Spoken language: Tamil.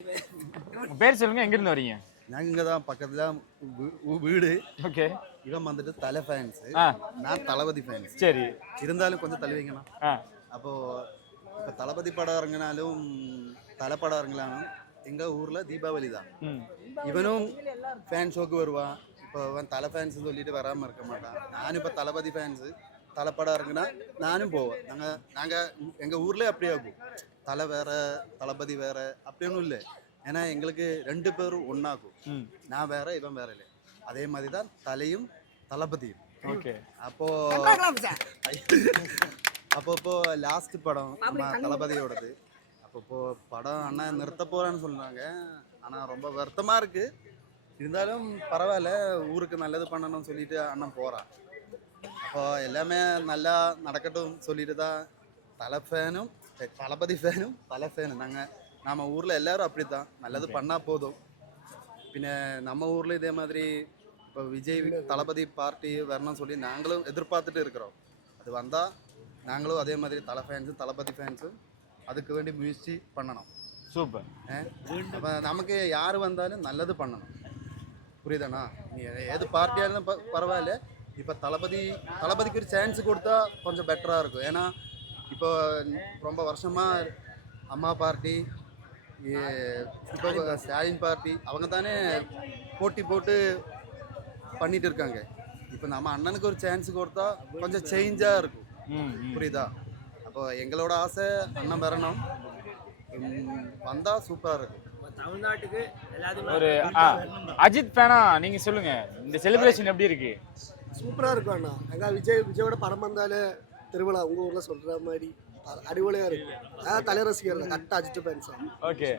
உங்க பேர் சொல்லுங்க, எங்க இருந்து வரீங்க? நாங்கள் இங்கே தான் பக்கத்தில் வீடு. ஓகே. இவன் வந்துட்டு தலை ஃபேன்ஸு, ஆ நான் தளபதி ஃபேன்ஸ். சரி. இருந்தாலும் கொஞ்சம் தள்ளி வைங்கண்ணா. ஆ அப்போது இப்போ தளபதி படம் இறங்கினாலும் தலை படம் இறங்கினாலும் எங்கள் ஊரில் தீபாவளி தான். ம் இவனும் ஃபேன் ஷோக்கு வருவான். இப்போ அவன் தலை ஃபேன்ஸ் சொல்லிட்டு வராமல் இருக்க மாட்டான். நானும் இப்போ தளபதி ஃபேன்ஸு, தலை படம் இறங்குனா நானும் போவேன். நாங்கள் எங்கள் ஊர்லேயே அப்படியே ஆகும். தலை வேற தளபதி வேற அப்படின்னு இல்லை. ஏன்னா எங்களுக்கு 2 பேரும் ஒன்றாகும். ம் நான் வேற இவன் வேற இல்லை. அதே மாதிரி தான் தலையும் தளபதியும். ஓகே. அப்போ லாஸ்ட் படம் நம்ம தளபதியோடது. அப்போ படம் அண்ணா நிறுத்த போறேன்னு சொன்னாங்க. ஆனால் ரொம்ப வருத்தமாக இருக்கு. இருந்தாலும் பரவாயில்ல, ஊருக்கு நல்லது பண்ணணும்னு சொல்லிட்டு அண்ணன் போகிறான். அப்போ எல்லாமே நல்லா நடக்கட்டும் சொல்லிட்டு தான் தலை ஃபேனும் தளபதி ஃபேனும் தலை ஃபேனும் நம்ம ஊரில் எல்லாரும் அப்படி தான் நல்லது பண்ணால் போதும். பின்ன நம்ம ஊரில் இதே மாதிரி இப்போ விஜய் தளபதி பார்ட்டி வரணும்னு சொல்லி நாங்களும் எதிர்பார்த்துட்டு இருக்கிறோம். அது வந்தால் நாங்களும் அதே மாதிரி தலை ஃபேன்ஸும் தளபதி ஃபேன்ஸும் அதுக்கு வேண்டி முயற்சி பண்ணணும். சூப்பர். அப்போ நமக்கு யார் வந்தாலும் நல்லது பண்ணணும். புரியுதாண்ணா? நீ ஏது பார்ட்டியாக இருந்தால் பரவாயில்ல. இப்போ தளபதிக்கு ஒரு சான்ஸ் கொடுத்தா கொஞ்சம் பெட்டராக இருக்கும். ஏன்னா இப்போ ரொம்ப வருஷமாக அம்மா பார்ட்டி, இப்போ ஸ்டாலின் பார்ட்டி அவங்க தானே போட்டி போட்டு பண்ணிட்டு இருக்காங்க. இப்போ நம்ம அண்ணனுக்கு ஒரு சான்ஸ் கொடுத்தா கொஞ்சம் சேஞ்சாக இருக்கும். புரியுதா? அப்போ எங்களோட ஆசை அண்ணன் வரணும், வந்தால் சூப்பராக இருக்கும். தமிழ்நாட்டுக்கு ஒரு அஜித் ஃபேனா நீங்க சொல்லுங்க, இந்த செலிப்ரேஷன் எப்படி இருக்கு? சூப்பராக இருக்கும் அண்ணா. எங்கள் விஜயோட படம் வந்தாலே திருவிழா உங்கள் ஊரில் சொல்கிற மாதிரி அடிப்படையாக இருக்கும். தலை ரசிகர் கரெக்டாக அஜித் ஃபேன்ஸ். ஓகே.